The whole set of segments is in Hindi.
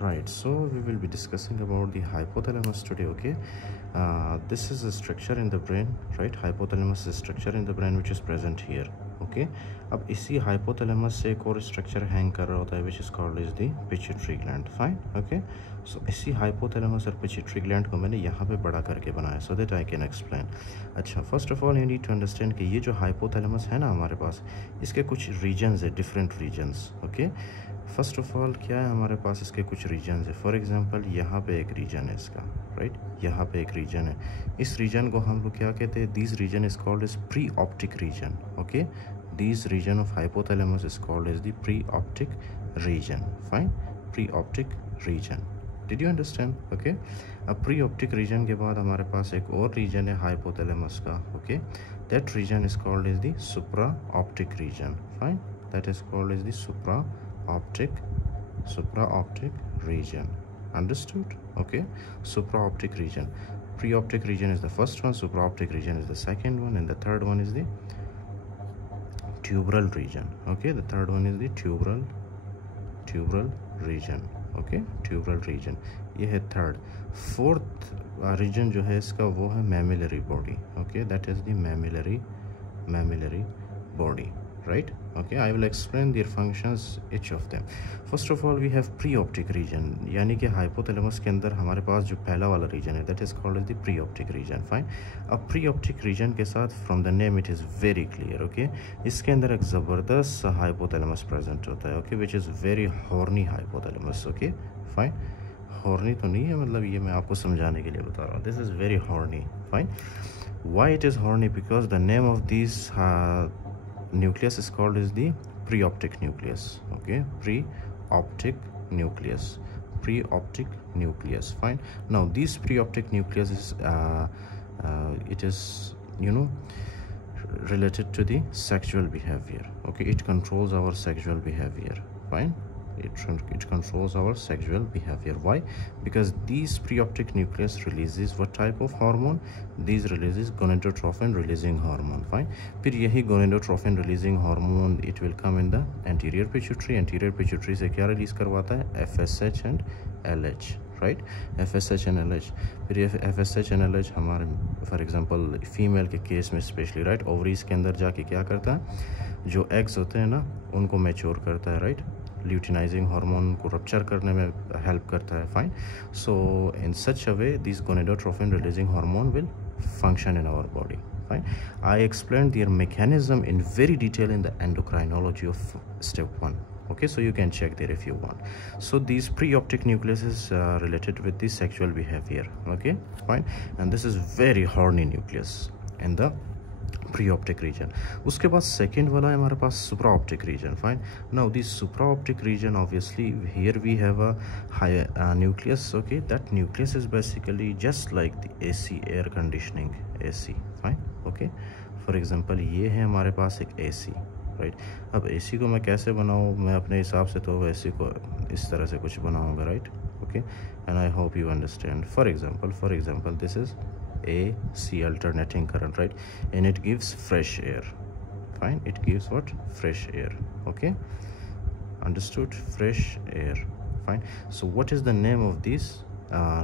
Right, so we will be discussing about the hypothalamus today. Okay, this is a structure in the brain, right? Hypothalamus is a structure in the brain which is present here. Okay, अब इसी hypothalamus से एक और structure hang कर रहा होता है which is called is the pituitary gland. Fine, okay. So इसी hypothalamus और pituitary gland को मैंने यहाँ पे बड़ा करके बनाया so that I can explain. अच्छा, first of all you need to understand कि ये जो hypothalamus है ना हमारे पास, इसके कुछ regions है, different regions. Okay. First of all क्या है हमारे पास इसके कुछ रीजन है. फॉर एग्जांपल यहाँ पे एक रीजन है इसका, राइट? यहाँ पे एक रीजन है. इस रीजन को हम लोग क्या कहते हैं? This region is called as pre optic region. Okay, this region of hypothalamus is called as the pre optic region. Fine, pre optic region. Did you understand? Okay, अब प्री ऑप्टिक रीजन के बाद हमारे पास एक और रीजन है हाइपोथैलेमस का. Okay, that region is called as the supra optic region. Fine, that is called as the supra optic region. Understood? Okay, supraoptic region. Preoptic region is the first one, supraoptic region is the second one, and the third one is the tuberal region. Okay, the third one is the tuberal region. Okay, tuberal region. ये है third. Fourth region जो है इसका वो है mammillary body. Okay, that is the mammillary body. Right? Okay, I will explain their functions each of them. First of all we have preoptic region, यानी कि हाइपोथैलेमस के अंदर हमारे पास जो पहला वाला रीजन है that is called as the preoptic region. Fine. अब preoptic region के साथ from the name it is very clear. Okay, इसके अंदर एक ज़बरदस्त हाइपोथैलेमस प्रेजेंट होता है. Okay, which is very horny hypothalamus. Okay, fine. horny तो नहीं है, मतलब ये मैं आपको समझाने के लिए बता रहा हूँ. This is very horny. Fine. Why it is horny? Because the name of these nucleus is called as the preoptic nucleus. Okay, preoptic nucleus. Fine. Now this preoptic nucleus is it is, you know, related to the sexual behavior. Okay, it controls our sexual behavior. Fine, it controls our sexual behavior. Why? Because these preoptic nucleus releases what type of hormone? These releases gonadotrophin releasing hormone. Fine. फिर यही gonadotrophin releasing hormone it will come in the anterior pituitary. Anterior pituitary से क्या रिलीज करवाता है? FSH and LH. Right, FSH and LH. फिर ये FSH and LH हमारे फॉर एग्जांपल फीमेल के केस में स्पेशली, राइट, ओवरीज के अंदर जाके क्या करता है? जो एग्स होते हैं ना उनको मैच्योर करता है. राइट, ल्यूटिनाइजिंग हार्मोन को रप्चर करने में हेल्प करता है. Fine. So in such a way this gonadotrophin releasing hormone will function in our body. Fine. I explained their mechanism in very detail in the endocrinology of step 1. Okay, so you can check there if you want. So these preoptic nucleus is related with the sexual behavior. Okay, fine. And this is very horny nucleus in the preoptic region. उसके बाद second वाला है हमारे पास supraoptic region. Fine. Now this supraoptic region, obviously here we have a high nucleus. Okay, that nucleus is basically just like the AC, air conditioning AC. Fine. Okay, for example ये है हमारे पास एक AC. राइट, अब AC को मैं कैसे बनाऊँ? मैं अपने हिसाब से तो AC को इस तरह से कुछ बनाऊँगा. Right, okay, and I hope you understand. For example this is AC, alternating current, right, and it gives fresh air. Fine, it gives what? Fresh air. Okay, understood? Fresh air. Fine. So what is the name of this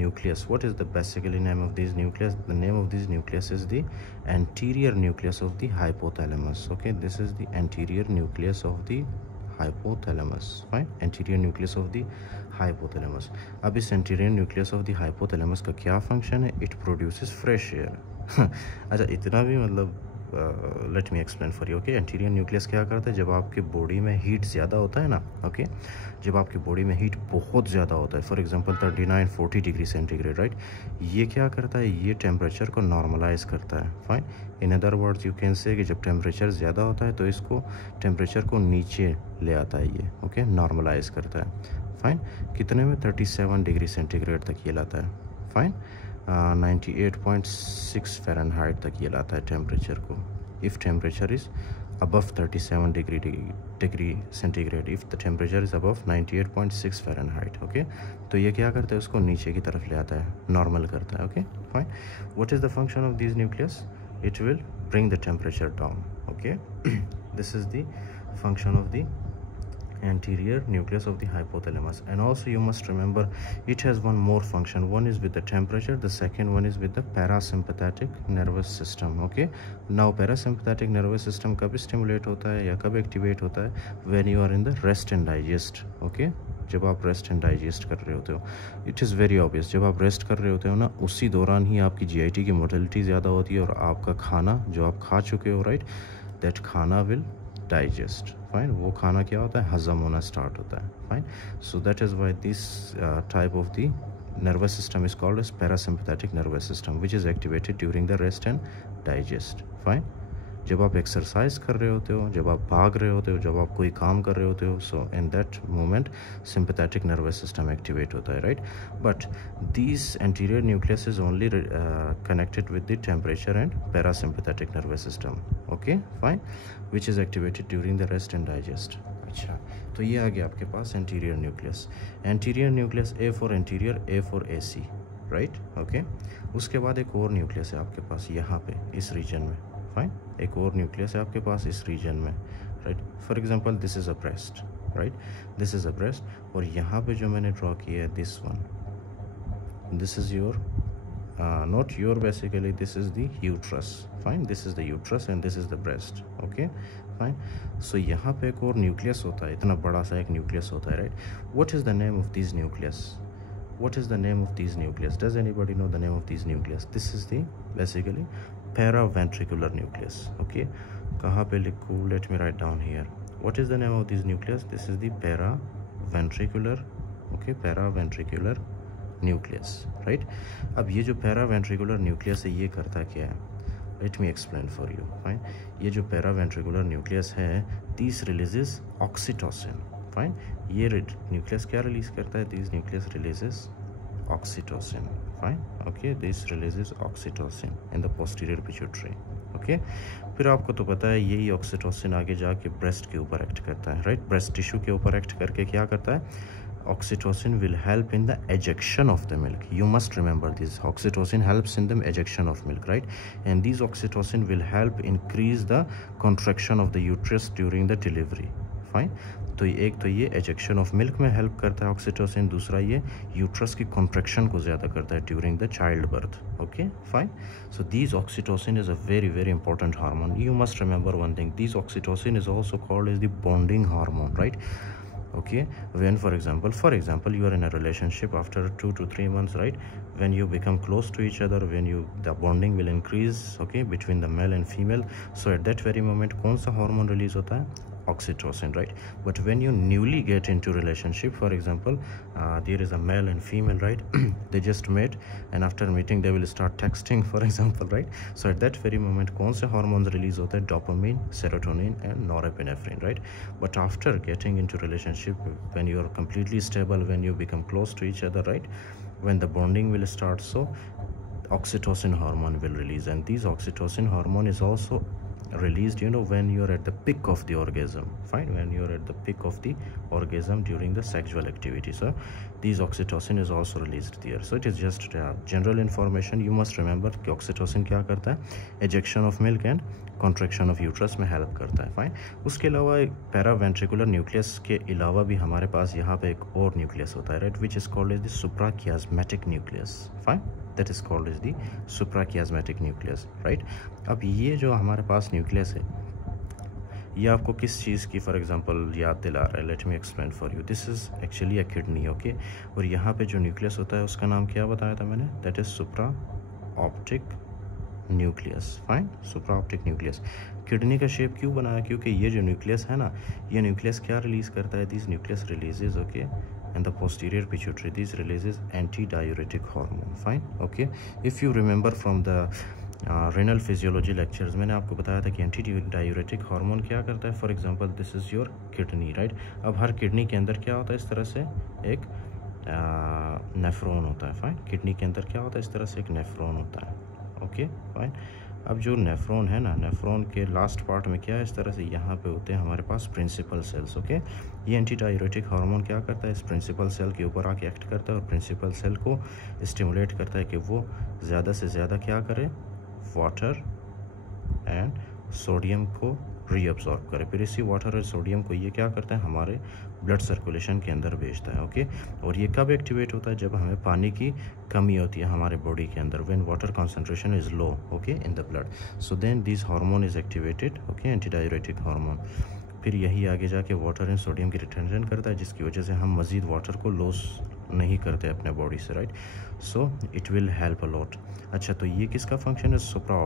nucleus? What is the basically name of this nucleus? The name of this nucleus is the anterior nucleus of the hypothalamus. Okay, this is the anterior nucleus of the hypothalamus. Fine, anterior nucleus of the hypothalamus. अब इस anterior nucleus of the hypothalamus का क्या function है? It produces fresh air. अच्छा, इतना भी मतलब let me explain for you. Okay, anterior nucleus क्या करता है? जब आपके बॉडी में हीट ज़्यादा होता है ना, ओके, जब आपकी बॉडी में हीट बहुत ज़्यादा होता है, for example 39-40 degree centigrade, right, ये क्या करता है? ये टेम्परेचर को नॉर्मलाइज करता है. Fine. In other words you can say कि जब टेम्परेचर ज़्यादा होता है तो इसको टेम्परेचर को नीचे ले आता है ये. ओके, नॉर्मलाइज करता है. फाइन. कितने में? 37 डिग्री सेंटीग्रेड तक ये लाता है. फाइन. 98.6 फ़ारेनहाइट तक ये लाता है टेम्परेचर को. If temperature is above 37 degree centigrade, if the temperature is above 98.6 Fahrenheit. Okay, तो ये क्या करता है? उसको नीचे की तरफ ले आता है, नॉर्मल करता है. Okay, fine. What is the function of this nucleus? It will bring the temperature down. Okay, this is the function of the anterior nucleus of the hypothalamus. And also you must remember it has one more function. One is with the temperature, the second one is with the parasympathetic nervous system. Okay, now parasympathetic nervous system कब stimulate होता है या कब activate होता है? When you are in the rest and digest. Okay, जब आप रेस्ट एंड डाइजेस्ट कर रहे होते हो. इट इज़ वेरी ऑब्वियस, जब आप रेस्ट कर रहे होते हो ना, उसी दौरान ही आपकी GIT की मोटिलिटी ज़्यादा होती है और आपका खाना जो आप खा चुके हो, राइट, दैट खाना विल डाइजेस्ट. फाइन, वो खाना क्या होता है, हजम होना स्टार्ट होता है. Fine, so that is why this type of the nervous system is called as parasympathetic nervous system, which is activated during the rest and digest. Fine. जब आप एक्सरसाइज कर रहे होते हो, जब आप भाग रहे होते हो, जब आप कोई काम कर रहे होते हो, so in that moment sympathetic nervous system activate होता है, right. But this anterior nucleus is only connected with the temperature and parasympathetic nervous system. Okay, fine, which is activated during the rest and digest. अच्छा, तो ये आ गया आपके पास anterior nucleus. Anterior nucleus, A for anterior, A for AC, right. Okay, उसके बाद एक और न्यूक्लियस है आपके पास यहाँ पे इस रीजन में. फाइन, एक और न्यूक्लियस है आपके पास इस रीजन में, right. For example this is a breast, right, this is a breast. और यहाँ पे जो मैंने ड्रॉ किया है this one, this is your not your, basically this is the uterus. Fine, this is the uterus and this is the breast. Okay, fine. So यहाँ पे एक और न्यूक्लियस होता है, इतना बड़ा सा एक न्यूक्लियस होता है, right. What is the name of these nucleus? What is the name of these nucleus? Does anybody know the name of these nucleus? This is the basically paraventricular nucleus. Okay, कहाँ पे लिखूँ? Let me write down here. What is the name of these nucleus? This is the paraventricular. Okay, paraventricular nucleus, right. अब ये जो पैरावेंट्रिकुलर न्यूक्लियस है ये करता क्या है? Let me explain for you. Fine, ये जो पैरावेंट्रिकुलर न्यूक्लियस है, दिस रिलीजेस ऑक्सीटोसिन. फाइन, ये न्यूक्लियस क्या रिलीज करता है? This nucleus releases oxytocin. Fine, okay, this releases oxytocin in the posterior pituitary. Okay, फिर आपको तो पता है यही ऑक्सीटोसिन आगे जाके ब्रेस्ट के ऊपर एक्ट करता है, राइट. ब्रेस्ट टिश्यू के ऊपर एक्ट करके क्या करता है? Oxytocin will help in the ejection of the milk. You must remember this. Oxytocin helps in the ejection of milk, right? And these oxytocin will help increase the contraction of the uterus during the delivery. Fine. तो एक तो ये ejection of milk में help करता है ऑक्सीटोसिन, दूसरा ये यूट्रस की contraction को ज़्यादा करता है during the childbirth. Okay, fine. So these oxytocin is a very very important hormone. You must remember one thing. These oxytocin is also called as the bonding hormone, right? Okay, when for example you are in a relationship after 2 to 3 months, right, when you become close to each other, when you the bonding will increase, okay, between the male and female. So at that very moment कौन सा hormone release होता है? Oxytocin, right. But when you newly get into relationship, for example there is a male and female, right, they just met and after meeting they will start texting, for example, right. So at that very moment कौन से hormones release होते हैं? Dopamine, serotonin and norepinephrine, right. But after getting into relationship, when you are completely stable, when you become close to each other, right, when the bonding will start, so oxytocin hormone will release. And this oxytocin hormone is also released, you know, when you're at the peak of the orgasm. Fine, when you're at the peak of the orgasm during the sexual activity, so these oxytocin is also released there. So it is just general information. You must remember कि oxytocin क्या करता है? Ejection of milk and contraction of uterus में help करता है. फाइन, उसके अलावा पैरावेंट्रिकुलर न्यूक्लियस के अलावा भी हमारे पास यहाँ पे एक और न्यूक्लियस होता है, right, which is called as the suprachiasmatic nucleus. Fine, that is called as the suprachiasmatic nucleus, right. अब ये जो हमारे पास न्यूक्लियस है ये आपको किस चीज़ की फॉर एग्जांपल याद दिला रहा है? Let me explain for you. This is actually a kidney. Okay, और यहाँ पे जो न्यूक्लियस होता है उसका नाम क्या बताया था मैंने? That is supra optic nucleus. Fine, supra optic nucleus. Kidney का शेप क्यों बनाया? क्योंकि ये जो न्यूक्लियस है ना, ये न्यूक्लियस क्या रिलीज़ करता है? This nucleus releases, okay, and the posterior pituitary, this releases antidiuretic hormone. Fine, okay. If you remember from the renal physiology lectures, मैंने आपको बताया था कि एंटीडायूरेटिक हार्मोन क्या करता है. For example this is your kidney, right. अब हर किडनी के अंदर क्या होता है? इस तरह से एक नेफ्रॉन होता है. फाइन, किडनी के अंदर क्या होता है? इस तरह से एक नेफ्रॉन होता है. Okay, fine. अब जो नेफ्रॉन है ना, नेफ्रॉन के लास्ट पार्ट में क्या है? इस तरह से यहाँ पे होते हैं हमारे पास प्रिंसिपल सेल्स. ओके, ये एंटीडायूरेटिक हार्मोन क्या करता है? इस प्रिंसिपल सेल के ऊपर आके एक्ट करता है और प्रिंसिपल सेल को स्टिमुलेट करता है कि वो ज़्यादा से ज़्यादा क्या करे? वाटर एंड सोडियम को रीअब्सॉर्ब करे। फिर इसी वाटर और सोडियम को ये क्या करता है, हमारे ब्लड सर्कुलेशन के अंदर भेजता है। ओके, और ये कब एक्टिवेट होता है, जब हमें पानी की कमी होती है हमारे बॉडी के अंदर, when water concentration is low okay in the blood, so then this hormone is activated okay, anti diuretic hormone. फिर यही आगे जाके वाटर एंड सोडियम की रिटेंशन करता है, जिसकी वजह से हम मज़ीद वाटर को लॉस नहीं करते अपने बॉडी से, right. So it will help a lot. अच्छा, तो ये किसका फंक्शन है, सुप्रा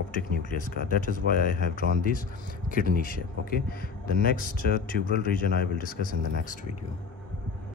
ऑप्टिक न्यूक्लियस का। That is why I have drawn this kidney shape. Okay, the next tuberal region I will discuss in the next video.